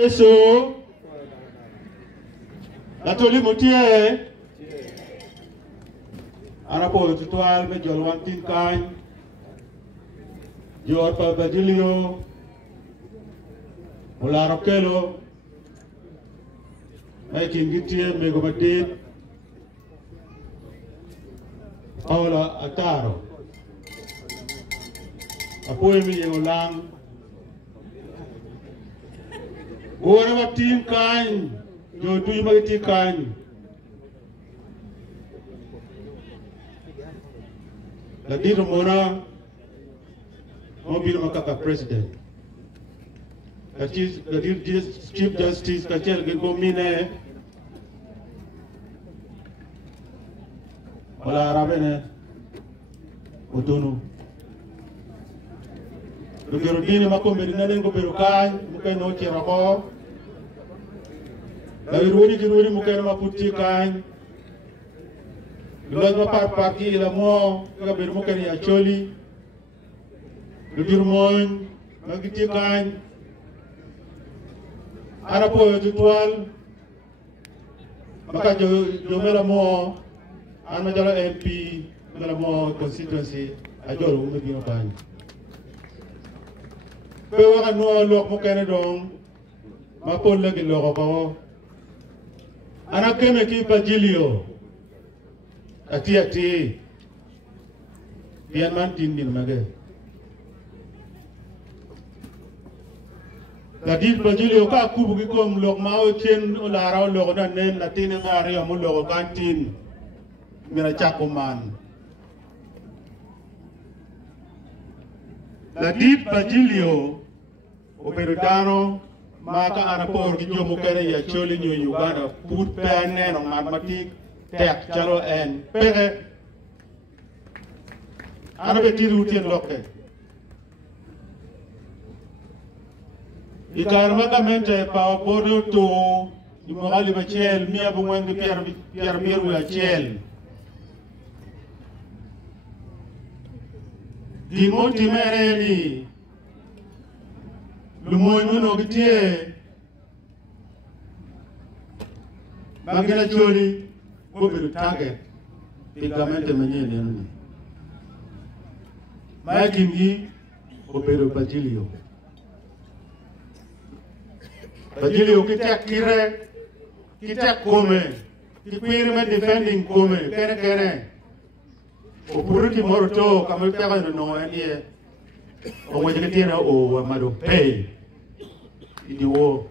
Eso la toli motie arapo tutual me jolwan tin kan jor pa badilio wala rokelo ay kin gitie me go badit awla ataro apoy mi yolang ora ma tin kan jo tu ma tin kan la dito mona mo bi ma ka president that is the chief justice ka chel ge ko mine wala rabene utunu Rugero dini makombe dinalen ko berukan mukay no chirako la iruri mukay no maputi kan Lod parti la mo ka beru mukay ya choli Rugero mon magiti kan arapo tutual maka jomela mo ana jala MP mela mo constituency ajoro umegino kan Pewa no lok mo kene dong mapol lagi loko ko anak keme ki pagilio ati pian man tin din mage Gadil pagilio ka kubu ki kom lok mao chen ola raw loko na nen na tin ngari mo loko kantin mina chakuman Gadil pagilio Operadano maka anapor ki jomo kere ya choli nyo Uganda put pene no matematik tek chalo en pere anabe tiru tien lokke ikar maka mente pa bodo to imali bachel mia bungwengi pier miru ya chel dimoti mereli Lumoy no gitie Magina choli go be target pigamente manyene nani Magingi opero Bagilio kitek come kikwiri me defending come kere opuruti moroto kamel pega no anie o mo jeketira o mado pay idiwo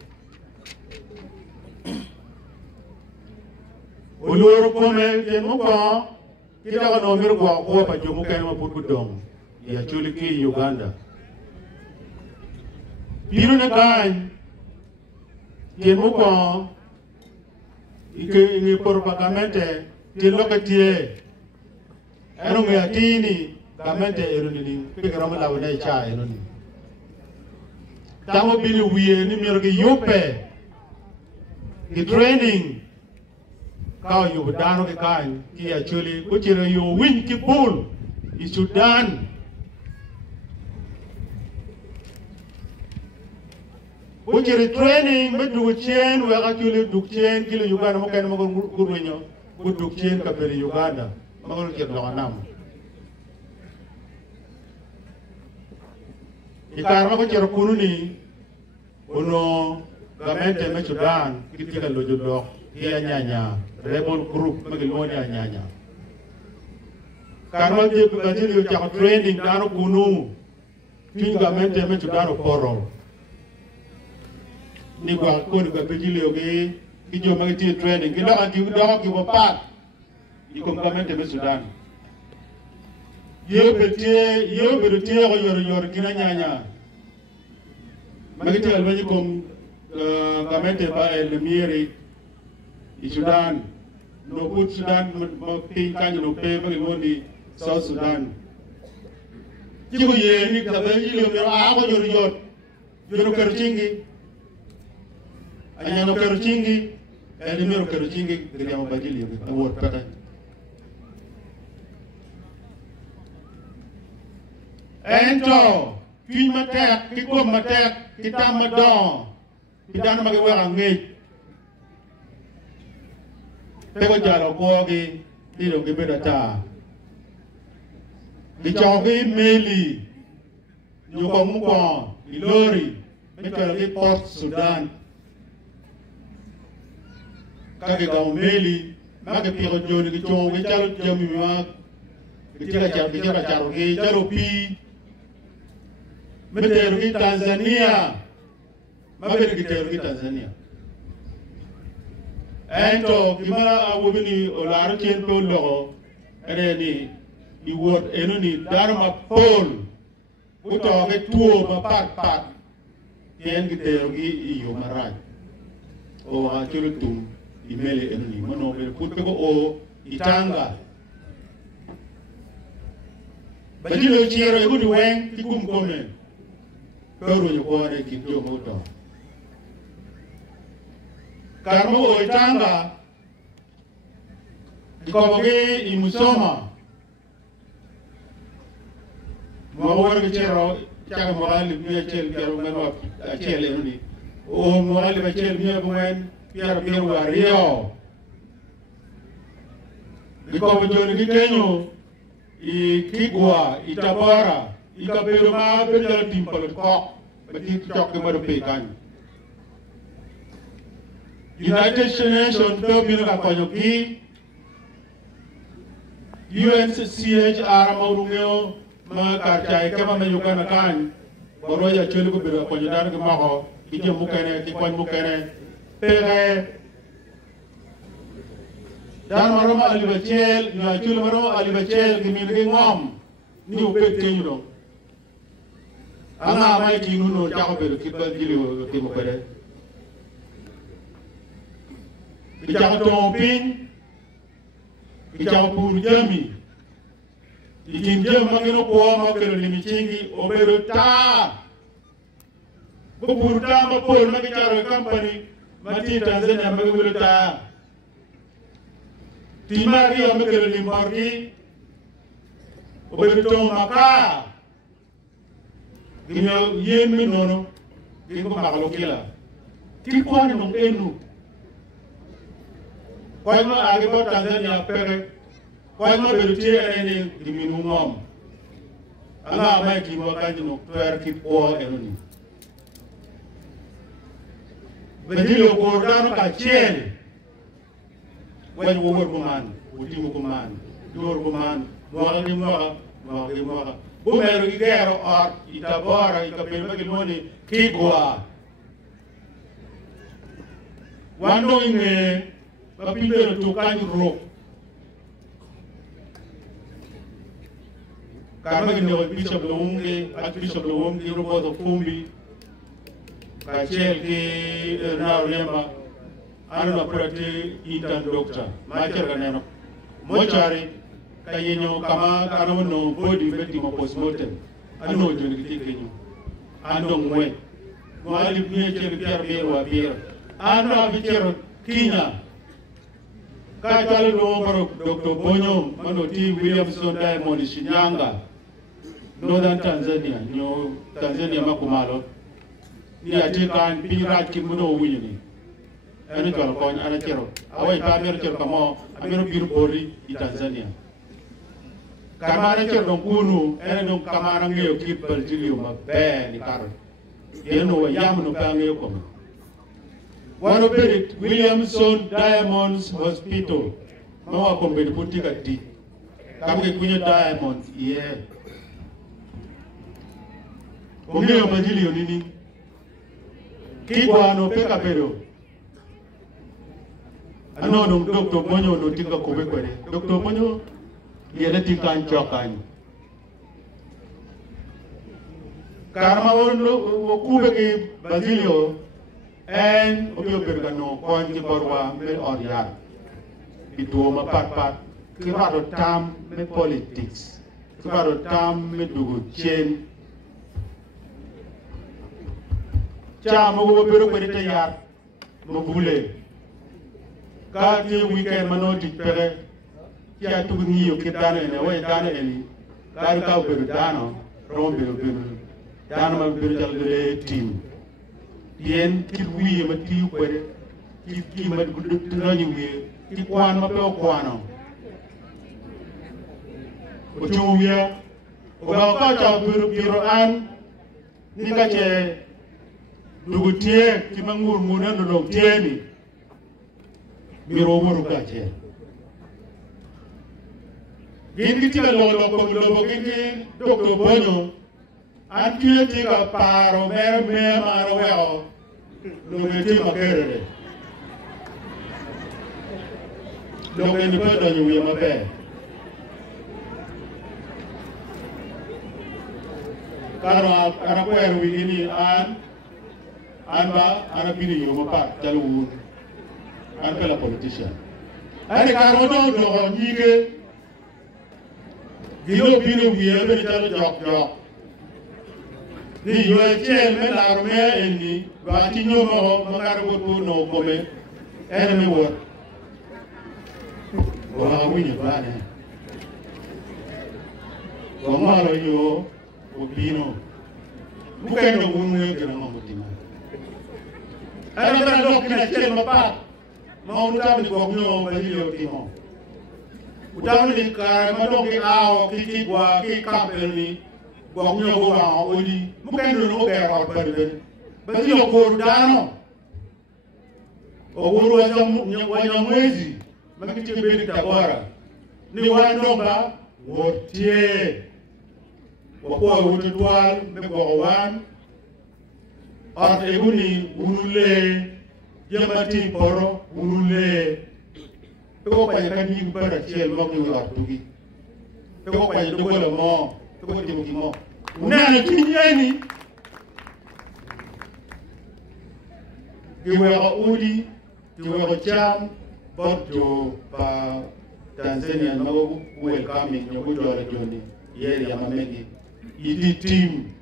o loro come ken mo ko kida no mir ko pa jomu ken mo put dong ya chuli ki Uganda biro na kan ken mo ko ike ni propaganda ti lokatie eno ngatini Kamente erunini pigrama la wona cha eruni Tamo bili wiye ni mirgi yope ki training ka yu dano ke kan ki actually kuchire yo win ki pool i Sudan kuchire training me du chen we actually du chen ki Uganda mo kan mo gurwenyo ku du chen ka beri Uganda mo ke do nam Ikarma ko chero kununi uno gamente me Sudan kitika lojulo iya nyanya rebel group magiloni nyanya karma je Bagilio cha training dano kunu tin gamente me Sudan poro ni gwa ko ni Bagilio ge kijo magiti training kido ki bopat ikom gamente me Sudan yo betie ko yor kina nyanya magiti albanyi kom gamente ba el mieri i Sudan no put Sudan mo pin kanyo no pe bagi mondi South Sudan jiko ye ni ka Bagilio mi a ko yor kerchingi anya no kerchingi el mi kerchingi gri am Bagilio ko wor pata Ento, puis matek, qui comme matek, qui t'a madon, Pidan Magawa made Pegojalo Gogi, Dilo Gibeta. The Jogi Meli, Yukomukwa, Ilori, Mikali Port Sudan. Kagao Meli, Magapiro Joni, the John, the Jalo Jami, the Jalo Jalo Meterugi Tanzania, Mabel Tanzania. And to Kimara Wubini or Larkin Polo, and any you would any Dharma Pole, put on a two of a part, the Engiterugi Yomarai. O Akiritum, Imeli enemy, Mono, put people o Itanga. But you know, Chiro, you would wang, you couldn't come in. Peru you want to keep your motor. Carmo Itanga, the Koboge in Musoma. Mawar Chero, Chagamali, Miachel, Garumano, Achel, O Morali Bachel, Miabuan, Pierre Pierre Rio. The Kobojo Giteno, Kigua, Itabara. Ikapelo ma betul timpal kok, berarti cok kepada pekan. United Nations tu bila kapanyoki, UNHCR maurungyo makarcai kema menyukan akan, baru aja celu ke bila kapanyodan ke maho, kita mukene, kita mukene, pere. Dan marama alibacel, na celu marama alibacel kini lagi ngam, ni upet kenyudo. Anga mai ki nuno chako belo kipa jilo timo pere. Kichako tompin, kichako puru jami. Ikin jam magino kuwa makelo limichingi obero ta. Bupuru ta mapol magicharo company mati Tanzania magibelo ta. Timari makelo limborgi obero to maka. Gino yen mi nono, gino makalo kila. Kikuan nung enu. Kaya mo agi po Tanzania pere, kaya mo beruti ene di minumom. Anga amay kimo kanyo no tuer kipo enu ni. Bedilo kordano kachel. Wen wogor kuman, ultimo kuman, dor kuman, mwagi mwaka. Bumero igero or Itabora ikapelo magilmoni Kigwa. Wando inge kapindero tukani ro. Karma gino Bishop Luungi, Archbishop Luungi, Roboto Fumbi, Kachel ki Rao Lemba, Anuna Prati Intan Doctor, Michael Ganeno, Mochari. Kayenyo kama kano no body beti mo postmortem ano joni kikenyo ando ngwe mwali biye cheri Pierre Berwa biye ano abichero Kinya ka talo no baro Dr. Bonyo mano ti Williamson Diamond Shinyanga Northern Tanzania nyo Tanzania makumalo ni atikan pirat kimuno winyini ano tolo konya ana chero awai pa mer chero kamo amero biru bori I Tanzania Kamara cerdong kunu, dong kamara ngeo kipel jilio mabe ni karo. Yeno yam no pangeo kono. One of it, Williamson Diamonds Hospital. Mawa kombe di puti kati. Kamu kunya Diamonds, yeah. Ngeo majilio nini? Kigwa no peka pero. Ano no Dr. Bonyo no tinga kobe kwere. Dr. Bonyo Yele tikan chokan. Karma wono kube ki Basilio and obio bergano kon ki borwa me oriar. Itu ma pat kirado tam me politics. Kirado tam me dugu chen. Cha mo go bero kwere te yar mo bule. Ka ti weekend manoti pere Kia tu ngiyo kitano ene, we dano ene, kari kau beru dano, rom beru, dano ma beru jalo le team. tien kit wi ma ti kwede ki ma no ni wi ki kwan ma pe kwano o chuya o ba ka cha biro an ni ka che dugu tie ki mangur muna no lo tie ni biro muru ka che gin ti lo ko gin doctor Bonyo an tie ti ka paro me maro weo lo me ti ma kere lo me ni pa do ni ma be karo ana ko er wi ni an ba ana bini yo ma pa jalu an pela politician ani karo do nyige gilo bini wi e be jalu jok ni yo che me la rome eni ba ti nyo mo ma karo ko no ko me ene me wo wa wi ni ba ne ko ma lo yo Bino, bukan dong ngomongnya kena ngomong tinggal. Ada orang dok kena cel mapat, mau udah ni goknyo bagi yo timo. Udah ni kar madong ke ao kiki gua ki kapel ni goknyo gua odi, bukan dong oke awat berben. Bagi yo koru dano. Oguru wajam mwezi, makiche beni tabora. Ni wandomba wotie. Wakwa wutu dual mekwawan art eguni unule jamati poro unule peko pa yakani mbara chiel mo ki artugi peko pa dogola mo peko timuki mo unana kinyani giwero udi giwero cham bojo pa Tanzania mago welcoming nyokujo la joni yeri ya mamegi idi team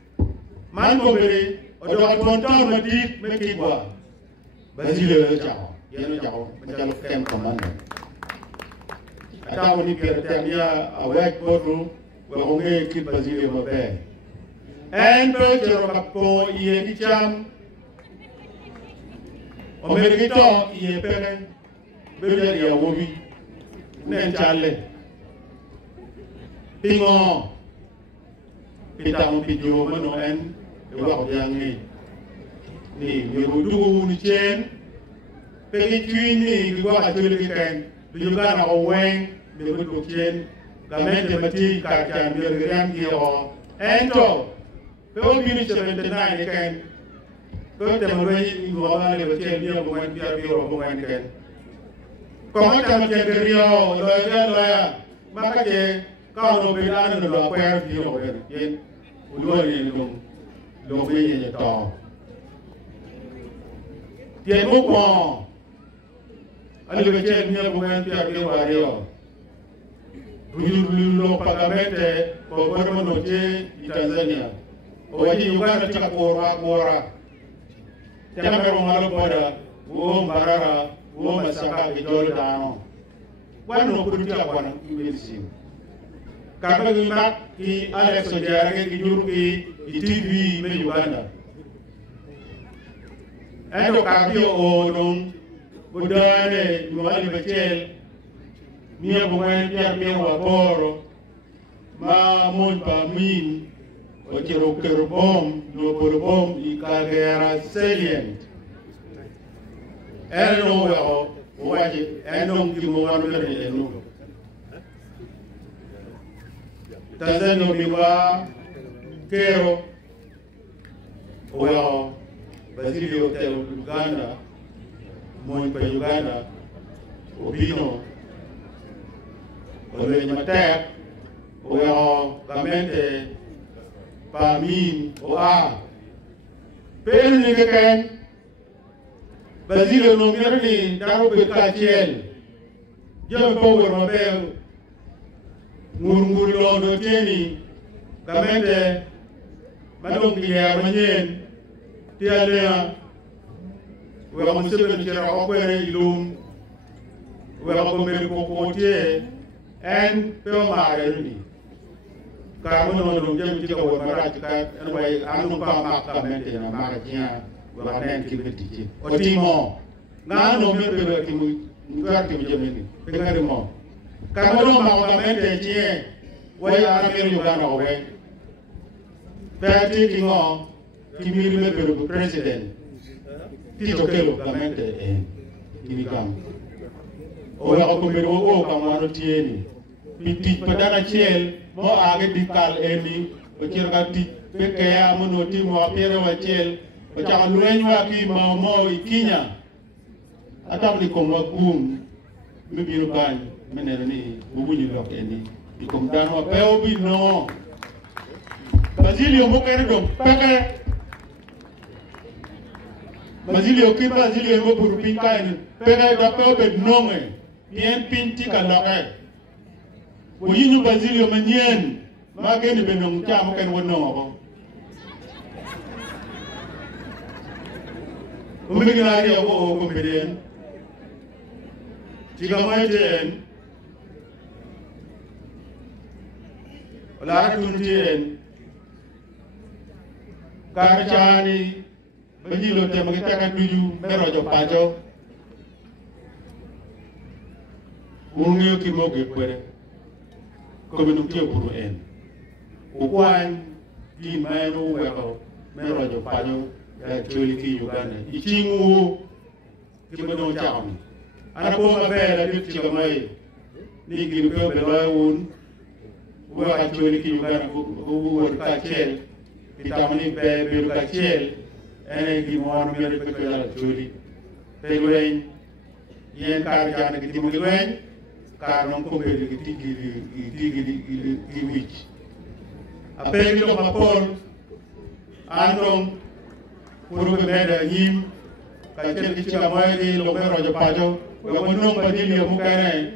man ko bere o do tonton ma dit me ki gwa bazile chao yeno chao ma chalo kem komando ata woni pere tamia a wet bodu ko nge ki bazile ma be en do chero kapo ye ki cham o mere ki to ye pere bere ya wobi nen chale pingo pitang pijo mano en wa ko yang ni rudu ni chen pe ki twini ki wa atule ki kan du ga na o wen de ko chen ga men de mati ka kan de gram ki o ento pe o bi ni 79 kan ko de mo ri ngo ba le chen bi mo wan bi abi ro mo wan kan ko ma ta ke de rio lo ya ma ka je ka no be la no lo kwa bi ro ben yen ulo ni lo be ye to tie mo ko ali be chen ni mo wan bi abi wa rio lo pagamente ko bormo no je Tanzania o waji Uganda tika bora tamero malo bora wo marara wo masaka ke jolo dano wano kurutia kwana ibelisi kaba gimak ki Alex Ojara ki juru ki TV me Uganda endo kabio odong budane mwali bechel mie bumwen piar mie waboro ma mon pa min o kero bom no por bom i kagera salient eno wo waji eno ki mo wanu le eno Tanzania mi wa kero wo Basilio te Uganda mon pa Uganda obino ole matek wo gamente pa min o a pen ni ken Basilio no mirni daro be kachiel jom power mabe ngur lo do teni gamente madong ya manyen tialea we ko musebe ni ra ko ere ilum we ko me ko tie en pe mare ni ka mo no no jëm ci ko mara ci ka en way anu ko ma ka mente na mara ci wa nen ki beti o timo na no me pero ki mu ngar ki jeme ni ngari mo kamaro ma ko mente tie wa ya na me Uganda ko we peti ki ngo ki mi me pero president tito kelo gamente ini kam o ya ko me o kam wano tie ni piti padana chiel mo age dikal eni o chirga ti peke ya mono ti mo apere wa chiel o cha lwenwa ki mo ikinya atamli ko magum mi biro kan menere ni bubunyi lok eni ikom dan wa peo bi no Basilio mo kere dom peke Basilio ki Basilio mo buru pinka eni peke da peo be nonge bien pinti ka loke ko yinu Basilio manyen ma geni be nong cha mo ken wono ko o mi gina ri ko competen tiga maiten la tuntien karchani Basilio te magita ka duju mero jo pajo ungiyo ki mo ge kwere communauté pour en o kwan di mano weko mero jo pajo ya choli ki Uganda ichingu ki mo cham ana ko ma bela dit ci gamay ni gi ko be lawun wa choli ki Uganda ko wor ka chel itamani be ka chel ene gi mo no mere ko la choli te len yen kar jana gi mo len kar non ko be gi tigi wich apel lo mapol andong puru beda nyim ka chen ki chiga mai di lo mero jo pajo wa monong Basilio mu kane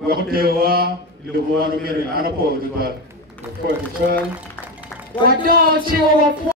wa ko tewa lo mo no mere ana po di ba Wado chiwo